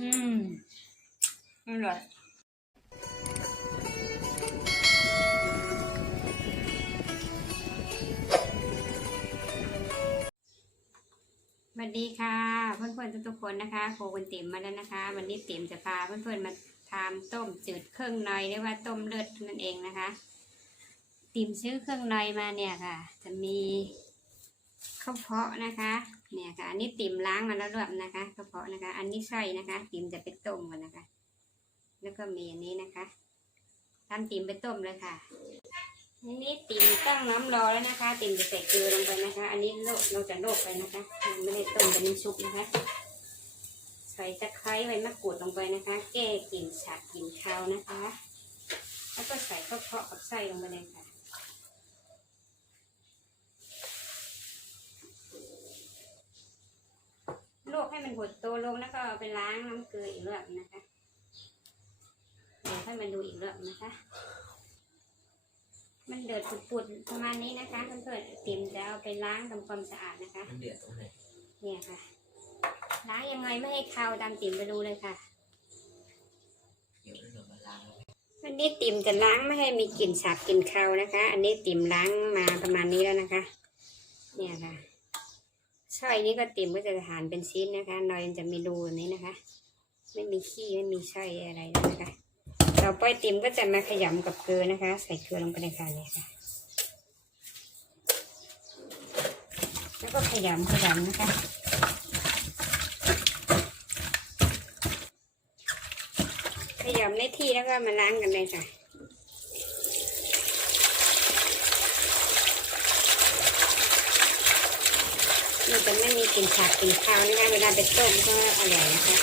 อืมอร่อยสวัสดีค่ะ เพื่อนๆทุกๆคนนะคะโคคุณติ๋มมาแล้วนะคะ วันนี้ติ๋มจะพาเพื่อนๆมาทำต้มจืดเครื่องในเรียกว่าต้มเลือดนั่นเองนะคะ ติ๋มซื้อเครื่องในมาเนี่ยค่ะ จะมีข้าวเพาะนะคะ เนี่ยค่ะ อันนี้ติ๋มล้างมาแล้วรวบนะคะข้าวเพาะนะคะ อันนี้ไส้นะคะ ติ๋มจะไปต้มกันนะคะ แล้วก็มีอันนี้นะคะทำติ๋มไปต้มเลยค่ะอันนี้ติ๋มตั้งน้ำรอแล้วนะคะ ติ๋มจะใส่เกลือลงไปนะคะ อันนี้โลกเราจะโลกไปนะคะยังไม่ได้ต้มเป็นน้ำซุปนะคะ ใส่ตะไคร้ใบมะกรูดลงไปนะคะ แก้กลิ่นฉาบกลิ่นคาวนะคะ แล้วก็ใส่ข้าวเพาะกับไส้ลงไปเลยค่ะ ลวกให้มันหดโตลงแล้วก็เอาไปล้างน้ำเกลืออีกรอบนะคะเดี๋ยวให้มันดูอีกรอบนะคะ มันเดือดปุดๆประมาณนี้นะคะเพื่อนๆติ่มจะเอาไปล้างทำความสะอาดนะคะ มันเดือดตรงไหนเนี่ยค่ะ ล้างยังไงไม่ให้คาวตามติ่มไปดูเลยค่ะเดี๋ยวเรามาล้างแล้วอันนี้ติ่มจะล้างไม่ให้มีกลิ่นสาบกลิ่นคาวนะคะ อันนี้ติ่มล้างมาประมาณนี้แล้วนะคะ เนี่ยค่ะ ช่อยนี้ก็ติ่มก็จะหั่นเป็นชิ้นนะคะนอยจะมีรูนี้นะคะ ไม่มีขี้ไม่มีไส้อะไรนะคะ ต่อไปติ่มก็จะมาขยำกับเกลือนะคะ ใส่เกลือลงไปในค่ะเนี่ยค่ะ แล้วก็ขยำขยำนะคะขยำในที่แล้วก็มาล้างกันเลยค่ะ มันจะไม่มีกลิ่นฉาบกลิ่นคาวนะคะเวลาไปต้มก็อร่อยนะคะ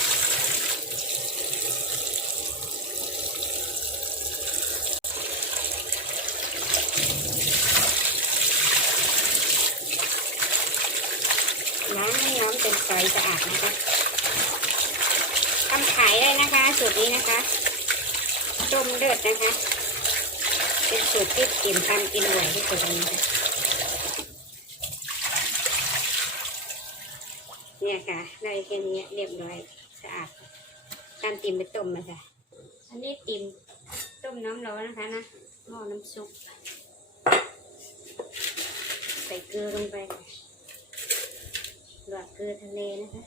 ล้างให้น้องเป็นใสสะอาดนะคะทำขายได้นะคะสูตรนี้นะคะต้มเลือดนะคะ เป็นสูตรที่ติ่มทำกินอร่อยที่สุดเลยนะคะ เนี่ยค่ะ ได้แค่นี้เรียบร้อยสะอาดตามติ่มไปต้มมาค่ะอันนี้ติ่มต้มน้ำร้อนนะคะนะหม้อน้ำซุปใส่เกลือลงไปหลอดเกลือทะเลนะคะ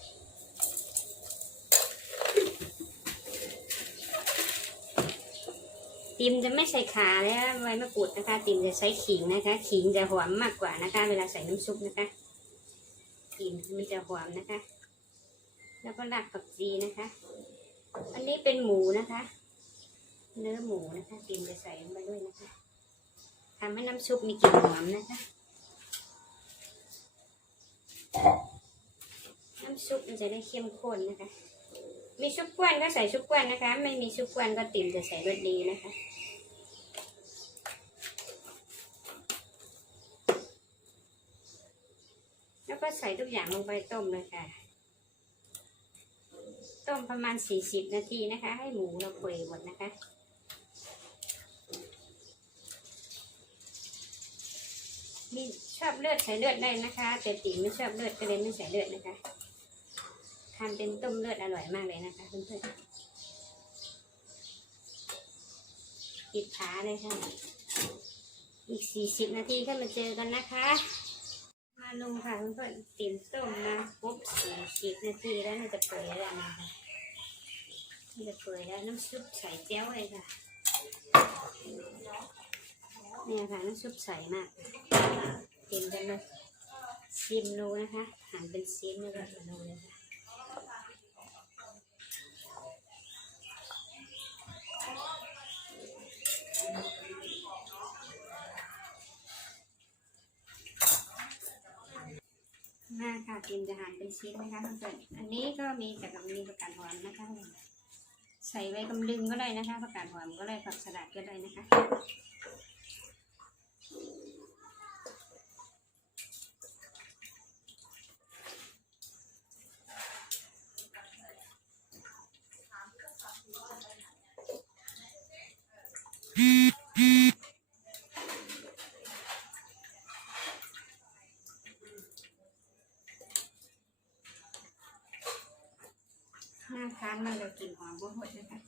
ติมจะไม่ใส่ขาแล้วใบมะกรูดนะคะ ติมจะใช้ขิงนะคะ ขิงจะหอมมากกว่านะคะ เวลาใส่น้ำซุปนะคะ ขิงมันจะหอมนะคะ แล้วก็รากผักชีนะคะ อันนี้เป็นหมูนะคะ เนื้อหมูนะคะติ่มจะใส่ลงไปด้วยนะคะทำให้น้ำซุปมีกลิ่นหอมนะคะ น้ำซุปมันจะได้เข้มข้นนะคะ มีชุบกวนก็ใส่ชุบกวนนะคะ ไม่มีชุบกวนก็ติ่มจะใส่รสดีนะคะ แล้วก็ ใส่ทุกอย่างลงไปต้มเลยค่ะ ต้มประมาณสี่สิบนาทีนะคะ ให้หมูเราเปื่อยหมดนะคะ มีชอบเลือดใส่เลือดได้นะคะ แต่ติ่มไม่ชอบเลือดก็เลยไม่ใส่เลือดนะคะทำเป็นต้มเลือดอร่อยมากเลยนะคะเพื่อนๆปิดขาเลยค่ะ อีกสี่สิบนาทีก็มาเจอกันนะคะ มาลงค่ะเพื่อนๆติ่มต้มนะปุ๊บสี่สิบนาทีแล้วมันจะเปื่อยแล้วนะคะมันจะเปื่อยแล้วน้ำซุปใส่เจ้วเลยค่ะเนี่ยค่ะน้ำซุปใสมากเติ่มจะมาชิมดูนะคะหั่นเป็นชิ้นแล้วก็มาดูเลยค่ะ มาค่ะทีมจะหั่นเป็นชิ้นนะคะเพื่อนอันนี้ก็มีแต่กับมีประกาศหอมนะคะ ใส่ไว้กำลึงก็ได้นะคะ ประกาศหอมก็ได้ผักสลัดก็ได้นะคะ มา ทานมันเลยกลิ่นหอมบ่หมดนะคะ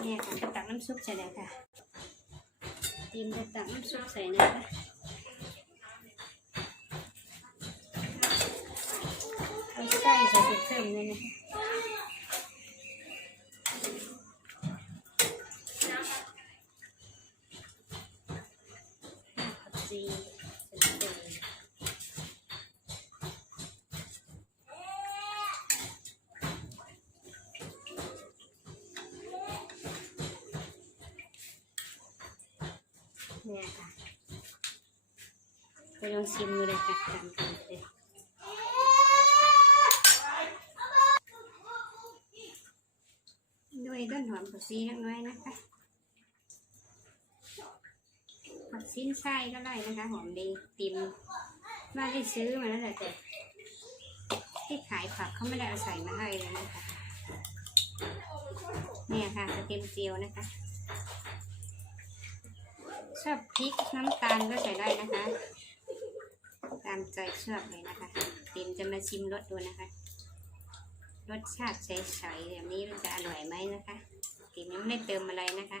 เนี่ยค่ะจะตักน้ำซุปใส่เลยค่ะตีมจะตักน้ำซุปใส่นะคะเอาไส้ใส่เพิ่มเลยนะคะผักชีใส่เติม เนี่ยค่ะไปลองชิมดูเลยค่ะตามกันเลยด้วยต้นหอมผักชีเล็กน้อยนะคะผักชิ้นไส้ก็ได้นะคะ หอมดีติมมาได้ซื้อมาแล้วแหละแต่ที่ขายผักเขาไม่ได้เอาใส่มาให้เลยนะคะ เนี่ยค่ะกระเทียมเจียวนะคะ ชอบพริกน้ำตาลก็ใส่ได้นะคะ ตามใจชอบเลยนะคะติมจะมาชิมรสดูนะคะ รสชาติใสๆแบบนี้มันจะอร่อยไหมนะคะติมยังไม่ได้เติมอะไรนะคะ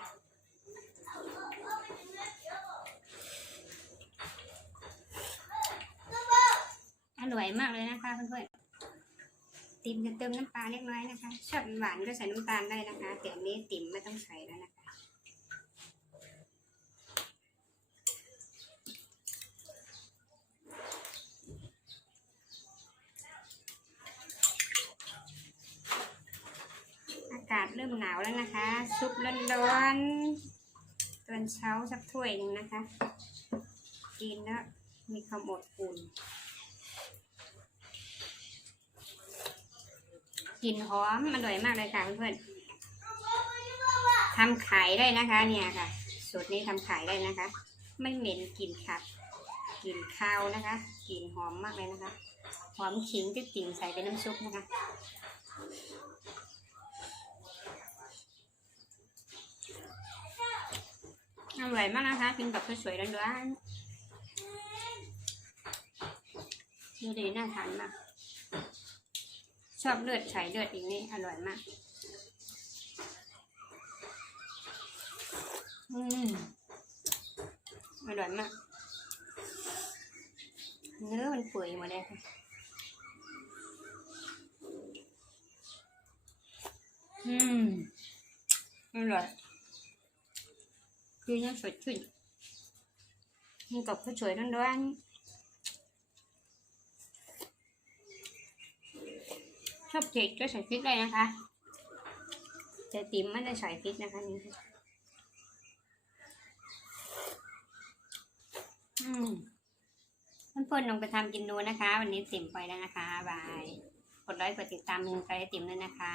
อร่อยมากเลยนะคะเพื่อนๆติมจะเติมน้ำปลาเล็กน้อยนะคะ ชอบหวานก็ใส่น้ำตาลได้นะคะแต่อันนี้ติมไม่ต้องใส่แล้วนะคะ อากาศเริ่มหนาวแล้วนะคะ ซุปร้อนๆตอนเช้าสักถ้วยหนึ่งนะคะ กินแล้วมีความอดอุ่นกลิ่นหอมอร่อยมากเลยค่ะเพื่อนๆทำขายได้นะคะ เนี่ยค่ะสูตรนี้ทำขายได้นะคะ ไม่เหม็นกลิ่นขัดกลิ่นคาวนะคะกลิ่นหอมมากเลยนะคะ หอมขิงที่ติ่งใส่เป็นน้ำซุปนะคะ อร่อยมากนะคะ กินแบบสวยๆร้อนๆดูดีน่าทานมาก ชอบเลือดใส่เลือดอีกนี่อร่อยมาก อืมอร่อยมาก เนื้อมันเปื่อยหมดเลยค่ะอืมอร่อย คือยังสดชื่นกินกับข้าวสวยร้อนๆชอบเผ็ดก็ใส่พริกได้นะคะแต่ติ๋มไม่ได้ใส่พริกนะคะนี่ค่ะอืมเพื่อนๆลองไปทำกินดูนะคะ วันนี้ติ๋มไปแล้วนะคะบายกดไลค์กดติดตามมือไกด์ติ๋มด้วยนะคะ